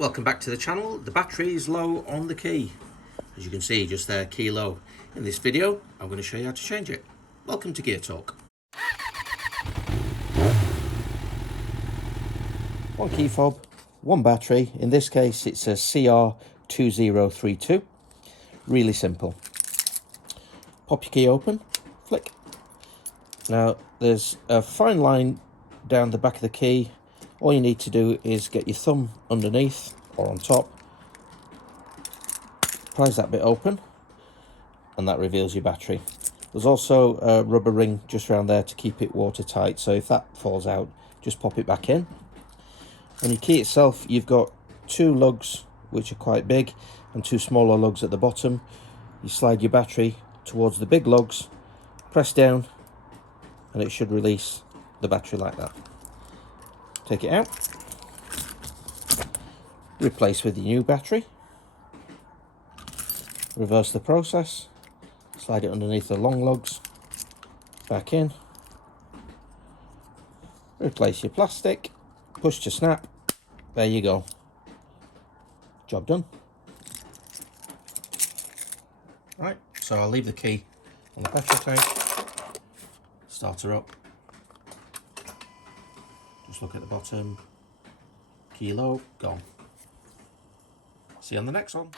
Welcome back to the channel. The battery is low on the key. As you can see, just there, key low. In this video, I'm going to show you how to change it. Welcome to Gear Talk. One key fob, one battery. In this case, it's a CR2032. Really simple. Pop your key open, flick. Now, there's a fine line down the back of the key. All you need to do is get your thumb underneath or on top, prise that bit open, and that reveals your battery. There's also a rubber ring just around there to keep it watertight, so if that falls out, just pop it back in. On your key itself, you've got two lugs which are quite big and two smaller lugs at the bottom. You slide your battery towards the big lugs, press down, and it should release the battery like that. Take it out, replace with your new battery, reverse the process, slide it underneath the long lugs, back in, replace your plastic, push to snap, there you go, job done. Right, so I'll leave the key on the petrol tank, start her up. Just look at the bottom, key low, gone. See you on the next one.